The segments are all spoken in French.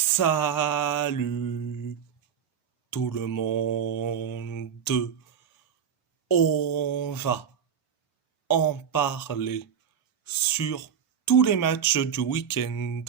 Salut tout le monde. On va en parler sur tous les matchs du week-end.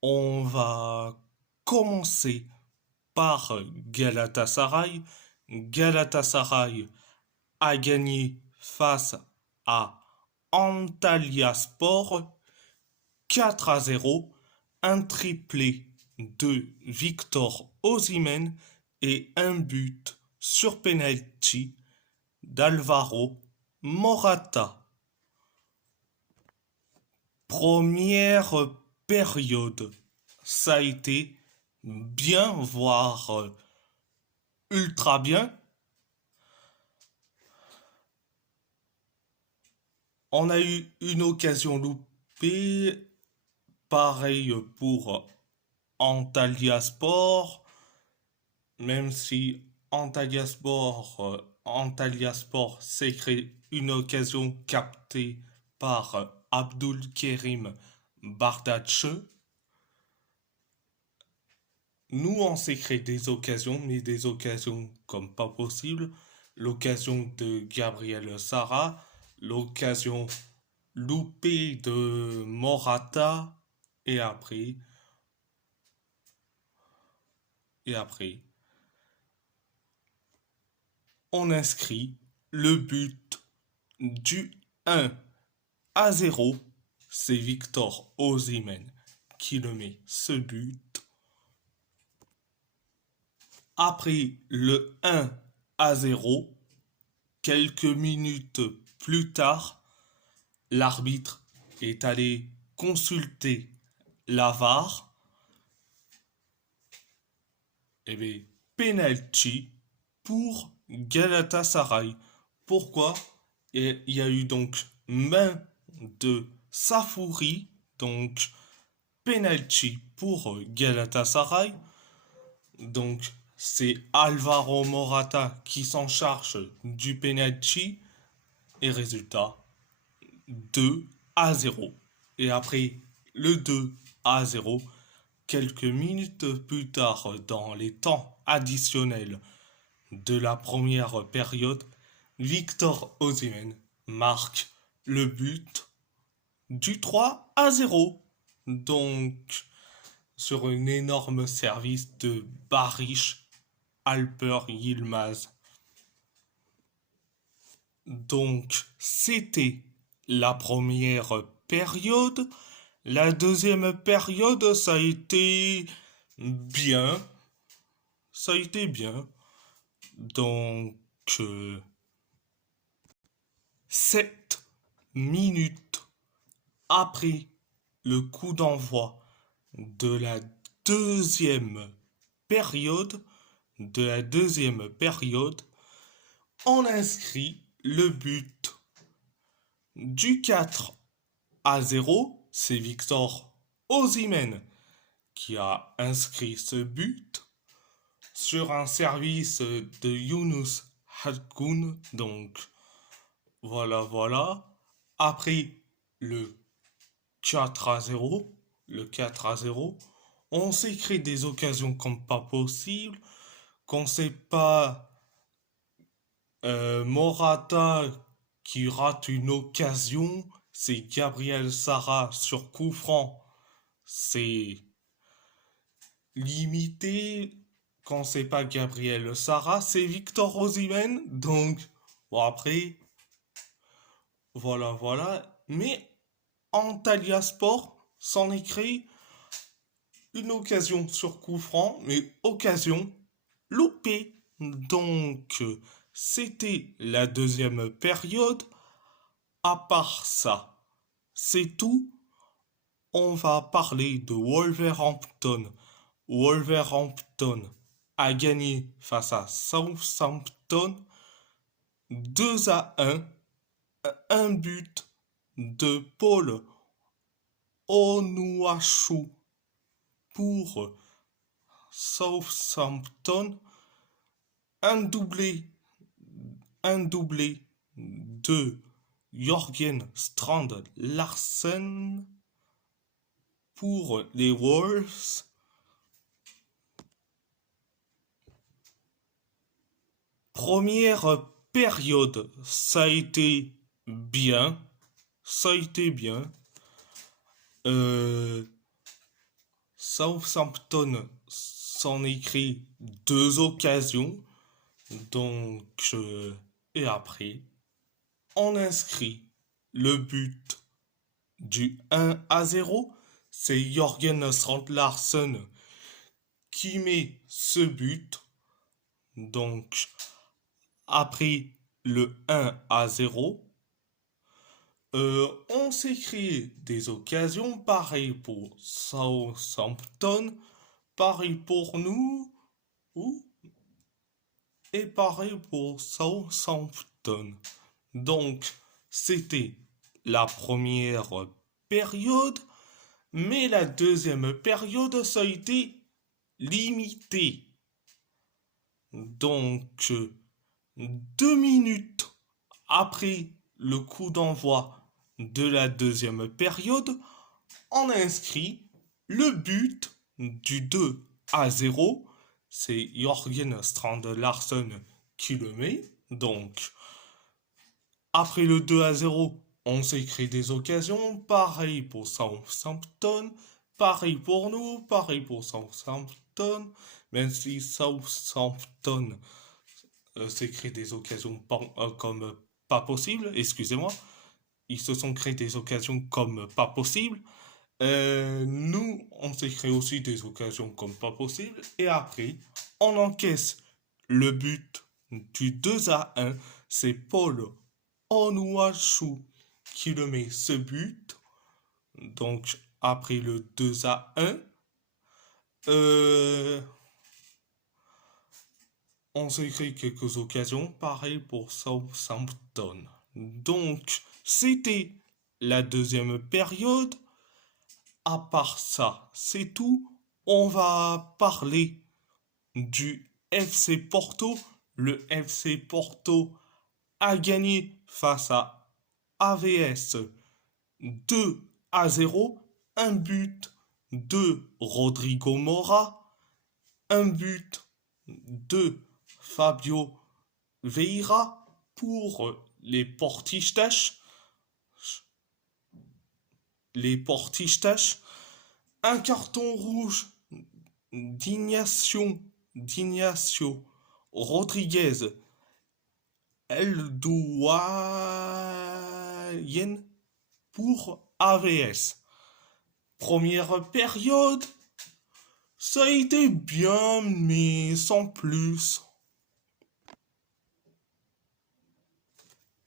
On va commencer par Galatasaray. Galatasaray a gagné face à Antalyaspor 4-0, un triplé de Victor Osimhen et un but sur penalty d'Alvaro Morata. Première période, ça a été bien, voire ultra bien. On a eu une occasion loupée, pareil pour Antalyaspor, même si Antalyaspor s'est créé une occasion captée par Abdulkerim Bardakçı. Nous, on s'est créé des occasions, mais des occasions comme pas possible. L'occasion de Gabriel Sara, l'occasion loupée de Morata, et après, on inscrit le but du 1-0. C'est Victor Osimhen qui le met, ce but. Après le 1-0, quelques minutes plus tard, l'arbitre est allé consulter la VAR. Et bien, penalty pour Galatasaray. Pourquoi? Et il y a eu donc main de Safouri, donc penalty pour Galatasaray. Donc c'est Alvaro Morata qui s'en charge du penalty et résultat 2-0. Et après le 2-0, quelques minutes plus tard dans les temps additionnels de la première période, Victor Osimhen marque le but du 3-0. Donc, sur un énorme service de Barış Alper Yilmaz. Donc, c'était la première période. La deuxième période, ça a été bien. Ça a été bien. Donc, 7 minutes après le coup d'envoi de la deuxième période, on inscrit le but du 4-0. C'est Victor Osimhen qui a inscrit ce but sur un service de Yunus Hadkoun. Donc, voilà. Après le 4-0, on s'est créé des occasions comme pas possible, qu'on sait pas Morata qui rate une occasion, c'est Gabriel Sara sur coup franc, c'est limité. Quand c'est pas Gabriel Sara, c'est Victor Osimhen. Donc, bon après, voilà. Mais Antalyaspor s'en est créé une occasion sur coup franc, mais occasion loupée. Donc, c'était la deuxième période. À part ça, c'est tout. On va parler de Wolverhampton. Wolverhampton a gagné face à Southampton 2-1. Un but de Paul Onuachu pour Southampton. Un doublé de Jørgen Strand Larsen pour les Wolves. Première période, ça a été bien. Ça a été bien. Euh, Southampton s'en écrit deux occasions. Donc, et après, on inscrit le but du 1-0. C'est Jørgen Strand Larsen qui met ce but. Donc, après le 1-0, on s'est créé des occasions. Pareil pour Southampton. Pareil pour nous. Et pareil pour Southampton. Donc, c'était la première période, mais la deuxième période, ça a été limité. Donc, 2 minutes après le coup d'envoi de la deuxième période, on a inscrit le but du 2-0. C'est Jørgen Strand Larsen qui le met. Donc, après le 2-0, on s'est créé des occasions. Pareil pour Southampton. Pareil pour nous. Pareil pour Southampton. Même si Southampton s'est créé des occasions comme pas possible. Excusez-moi. Ils se sont créés des occasions comme pas possible. Nous, on s'est créé aussi des occasions comme pas possible. Et après, on encaisse le but du 2-1. C'est Paul Onuachu qui le met ce but. Donc, après le 2-1, on s'est créé quelques occasions. Pareil pour Southampton. Donc, c'était la deuxième période. À part ça, c'est tout. On va parler du FC Porto. Le FC Porto a gagné face à AVS 2-0. Un but de Rodrigo Mora. Un but de Fabio Vieira pour les Portistaches. Un carton rouge d'Ignacio Rodriguez Eldouayen pour AVS. Première période, ça a été bien, mais sans plus.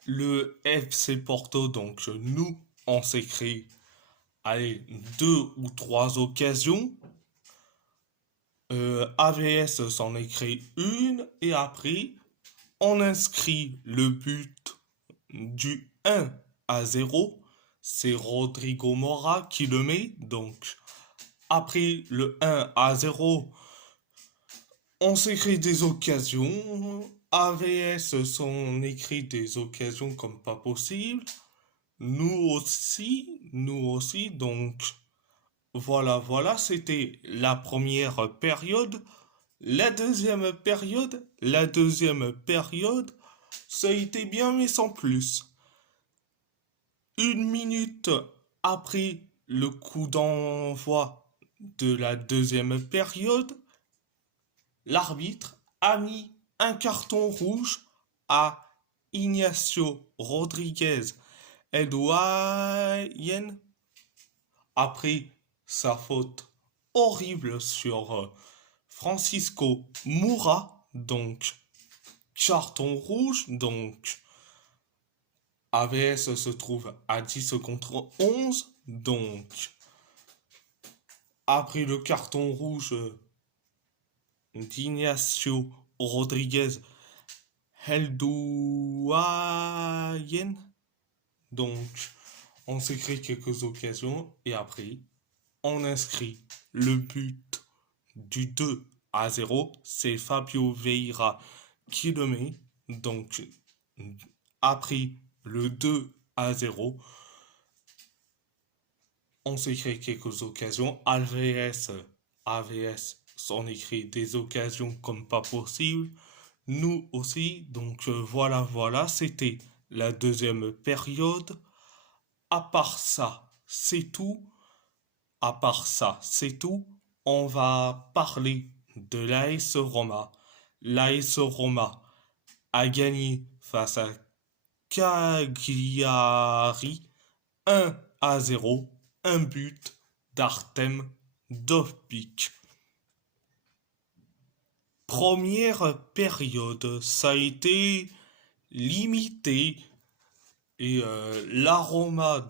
Le FC Porto, donc nous, on s'est créé deux ou trois occasions. AVS s'en est créé une et après on inscrit le but du 1-0. C'est Rodrigo Mora qui le met. Donc après le 1-0, on s'écrit des occasions. AVS s'en écrit des occasions comme pas possible. Nous aussi. Donc voilà, c'était la première période. La deuxième période, ça a été bien mais sans plus. 1 minute après le coup d'envoi de la deuxième période, l'arbitre a mis un carton rouge à Ignacio Rodriguez Eldouayen après sa faute horrible sur Francisco Moura, donc carton rouge, donc AVS se trouve à 10 contre 11, donc après le carton rouge d'Ignacio Rodriguez Eldouayen, donc on s'est créé quelques occasions et après on inscrit le but du 2-0. C'est Fabio Vieira qui le met. Donc après le 2-0, on s'est créé quelques occasions. AVS s'en écrit des occasions comme pas possible. nous aussi. Donc voilà, c'était la deuxième période. À part ça, c'est tout. À part ça, c'est tout. On va parler de l'AS Roma. L'AS Roma a gagné face à Cagliari 1-0, un but d'Artem Dovbyk. Première période, ça a été limité et l'Aroma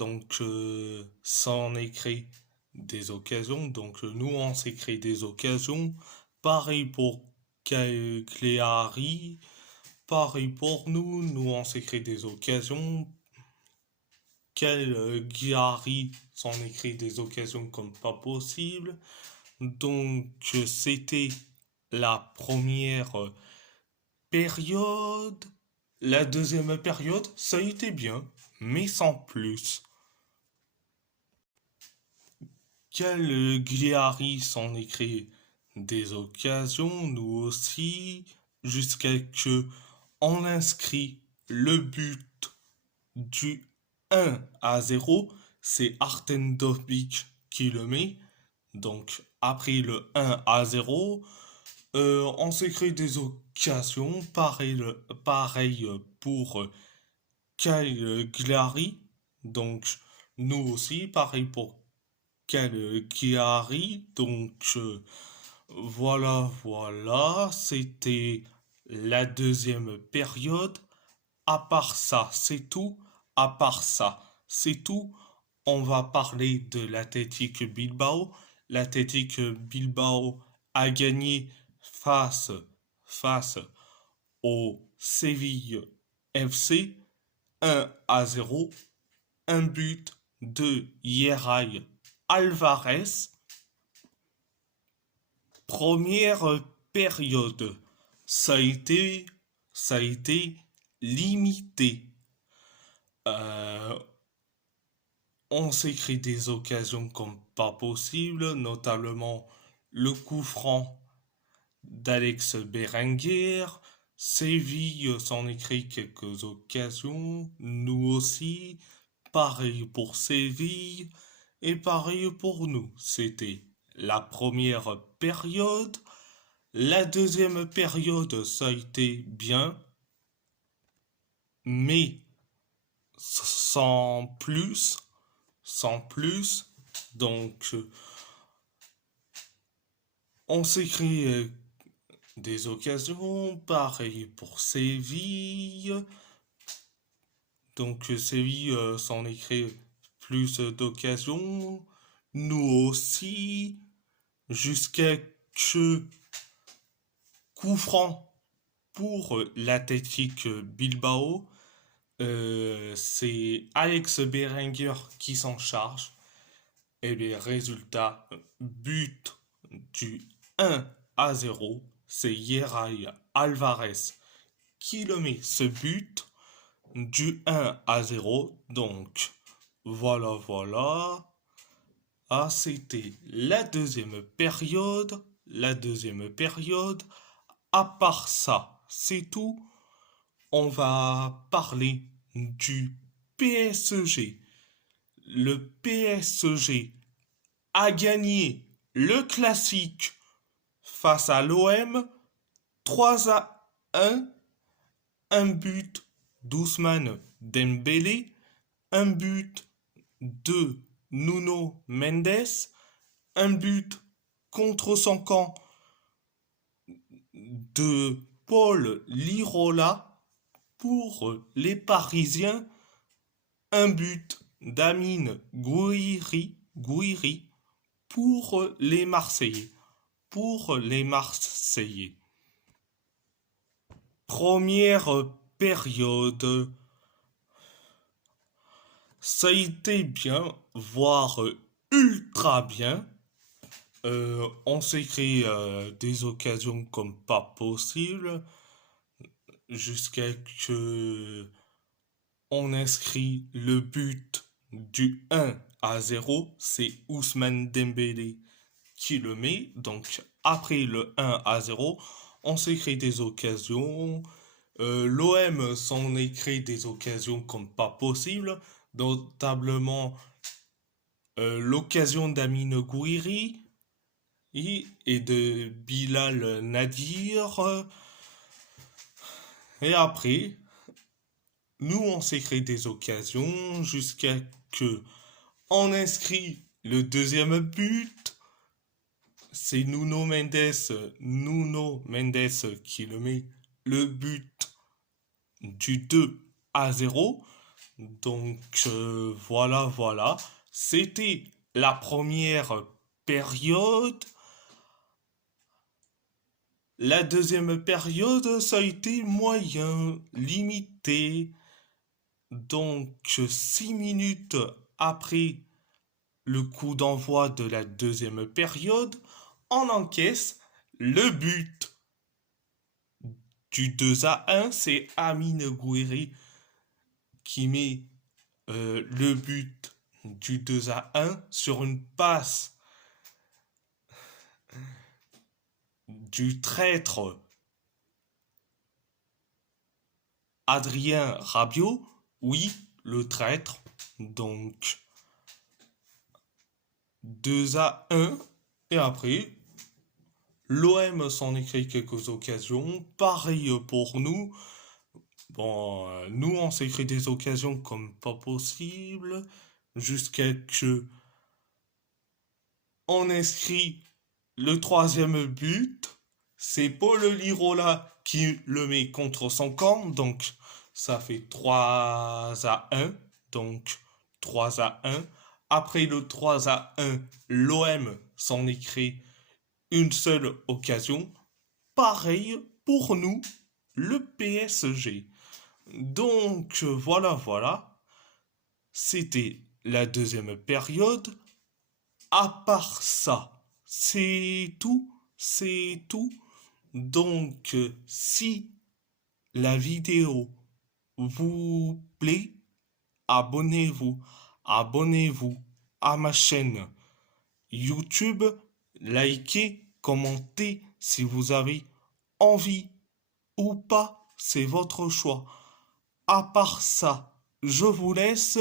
s'en est créé des occasions. Donc nous on s'est créé des occasions. Pareil pour Cagliari, pareil pour nous. Nous on s'est créé des occasions. Cagliari s'en est créé des occasions comme pas possible. Donc c'était la première période. La deuxième période, ça a été bien, mais sans plus. Cagliari s'en est créé des occasions, nous aussi, jusqu'à ce qu'on inscrit le but du 1-0. C'est Artem Dovbyk qui le met. Donc après le 1-0, on s'est créé des occasions, pareil pour Cagliari. Donc, nous aussi, pareil pour Cagliari. Donc, voilà, c'était la deuxième période. À part ça, c'est tout. À part ça, c'est tout. On va parler de l'Athletic Bilbao. L'Athletic Bilbao a gagné face, face au Séville FC 1-0. Un but de Yeray Alvarez. Première période, ça a été, ça a été limité. Euh, on s'est créé des occasions comme pas possible, notamment le coup franc d'Alex Berenguer. Séville s'en est créé quelques occasions, nous aussi. Pareil pour Séville et pareil pour nous. C'était la première période. La deuxième période, ça a été bien, mais sans plus, sans plus. Donc, on s'est créé des occasions, pareil pour Séville. Donc, Séville s'en est créé plus d'occasions. Nous aussi, jusqu'à ce coup franc pour l'Athletic Bilbao. C'est Alex Berenguer qui s'en charge. Et bien, résultat, but du 1-0. C'est Yeray Alvarez qui le met ce but du 1-0. Donc, voilà. Ah, c'était la deuxième période. La deuxième période. À part ça, c'est tout. On va parler du PSG. Le PSG a gagné le classique face à l'OM 3-1. Un but d'Ousmane Dembélé, un but de Nuno Mendes, un but contre son camp de Paul Lirola pour les Parisiens, un but d'Amine Gouiri pour les Marseillais. Pour les Marseillais. Première période, ça a été bien, voire ultra bien. On s'est créé des occasions comme pas possible jusqu'à que on inscrit le but du 1-0. C'est Ousmane Dembélé qui le met. Donc après le 1-0, on s'est créé des occasions. L'OM s'en est créé des occasions comme pas possible, notablement l'occasion d'Amine Gouiri et de Bilal Nadir. Et après, nous on s'est créé des occasions jusqu'à que on inscrit le deuxième but. C'est Nuno Mendes qui le met le but du 2-0. Donc voilà. C'était la première période. La deuxième période, ça a été moyen, limité. Donc 6 minutes après le coup d'envoi de la deuxième période, on encaisse le but du 2-1. C'est Amine Gouiri qui met le but du 2-1 sur une passe du traître Adrien Rabiot. Oui, le traître. Donc 2-1. Et après, l'OM s'en écrit quelques occasions. Pareil pour nous. Bon, nous, on s'écrit des occasions comme pas possible. Jusqu'à que on inscrit le troisième but. C'est Paul Lirola qui le met contre son camp. Donc, ça fait 3-1. Donc, 3-1. Après le 3-1, l'OM s'en écrit une seule occasion. Pareil pour nous, le PSG. Donc voilà. C'était la deuxième période. À part ça, c'est tout. Donc si la vidéo vous plaît, abonnez-vous, abonnez-vous à ma chaîne YouTube, likez, commentez si vous avez envie ou pas, c'est votre choix. À part ça, je vous laisse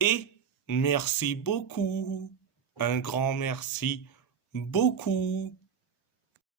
et merci beaucoup. Un grand merci beaucoup.